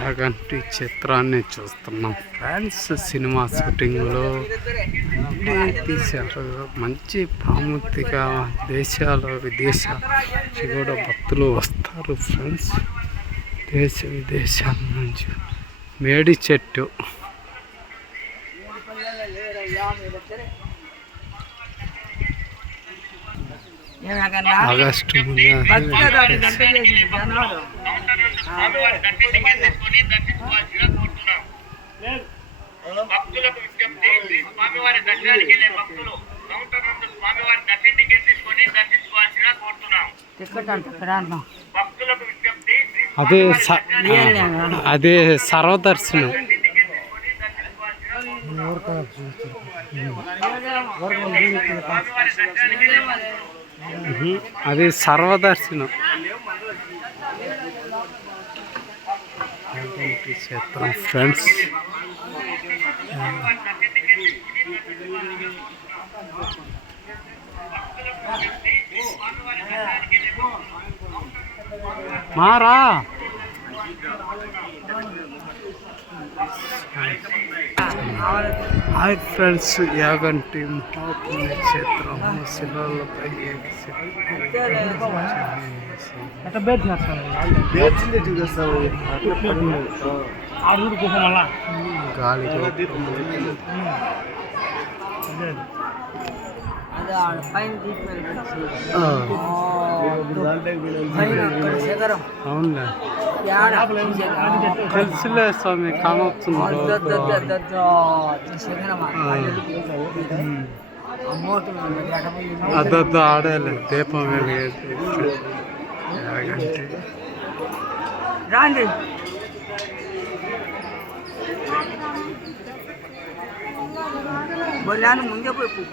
యాగంటి చిత్రాన్ని చూస్తున్నాం. France cinema షూటింగ్లో అన్నీ తీశారు. మంచి ప్రాముఖ్యతగా దేశాలు విదేశాల నుంచి కూడా భక్తులు వస్తారు. ఫ్రెండ్స్ దేశ విదేశాల నుంచి మేడి చెట్టు ఆగస్టు భక్తులకు విజ్ఞప్తి స్వామివారి దర్శనానికి వెళ్ళే భక్తులు కౌంటర్ నందు స్వామివారి దర్శన టికెట్ తీసుకొని దర్శించుకోవాల్సిన కోరుతున్నాం భక్తులకు విజ్ఞప్తి అదే స- అదే సర్వదర్శనం స్వామివారి దర్శనానికి వెళ్ళే భక్తులు అది సర్వదర్శనం. క్షేత్రం ఫ్రెండ్స్. మారా. హాయ్ ఫ్రెండ్స్ యాగంటి మహాపుణ్యక్షేత్రం శిలలపై గాలి అవునులే. తెలుసులే స్వామి ఎడపోయి అద్దద్దు ఆడేలే దీపం యాగంటి రాండి. బొల్లాను ముందే పోయి పూప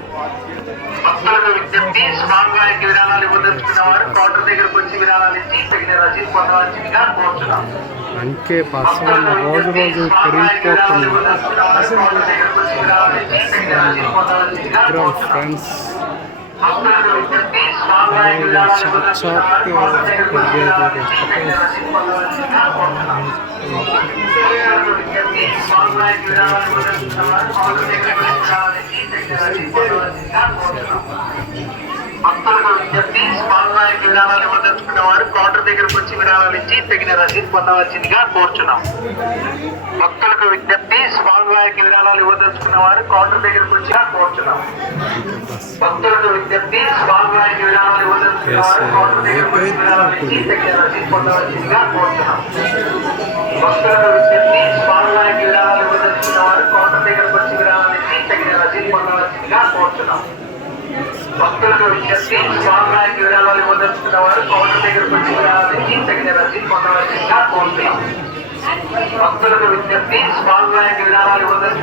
విరాళాలు ఇవ్వదలుచుకున్న వారు కౌంటర్ దగ్గరకు వచ్చి విరాళాలు ఇచ్చి తగిన రసీదు పొందవలసిందిగా కోరుతున్నాం రంకే బసవన్న రోజు రోజు పెరిగిపోతుంది విగ్రహం ఫ్రెండ్స్ భక్తులకు విజ్ఞప్తి స్వామివారికి విరాళాలు సాక్షాత్ పెరిగేది పొందవలసిందిగా కోరుతున్నాం విజ్ఞప్తి స్వామివారికి విరాళాలు ఇవ్వదలుచుకున్న వారు కౌంటర్ దగ్గరకు వచ్చి విరాళాలు ఇచ్చి తగిన రసీదు పొందవలసిందిగా కోరుతున్నాం భక్తులకు విజ్ఞప్తి స్వామివారికి విరాళాలు ఇవ్వదలుచుకున్న వారు కౌంటర్ దగ్గరకు వచ్చి విరాళాలు ఇచ్చి తగిన రసీదు పొందవలసిందిగా కోరుచున్నాం. భక్తులకు విజ్ఞప్తి స్వామివారికి విరాళాలు ఇవ్వదలుచుకున్న వారు కౌంటర్ దగ్గరకు వచ్చి కోరుచున్నాం. భక్తులకు విజ్ఞప్తి స్వామివారికి విరాళాలు ఇవ్వదలుచుకున్న వారు కౌంటర్ దగ్గరకు వచ్చి విరాళాలు ఇచ్చి తగిన రసీదు పొందవలసిందిగా కోరుచున్నాం. భక్తులకు విజ్ఞప్తి స్వామివారికి విరాళాలు ఇవ్వదలుచుకున్న వారు కౌంటర్ దగ్గరకు వచ్చి విరాళాలు ఇచ్చి తగిన రసీదు పొందవలసిందిగా కోరుచున్నాం. భక్తులకు విజ్ఞప్తి స్వామివారికి వివరాలు ఇవ్వదలుచుకున్న వారు కౌంటర్ దగ్గరకు వచ్చి విరాళాలు తగిన రసీదు పొందవలసిందిగా కోరుతున్నాం భక్తులకు విజ్ఞప్తి స్వామివారికి వివరాలు ఇవ్వదలుచుకున్న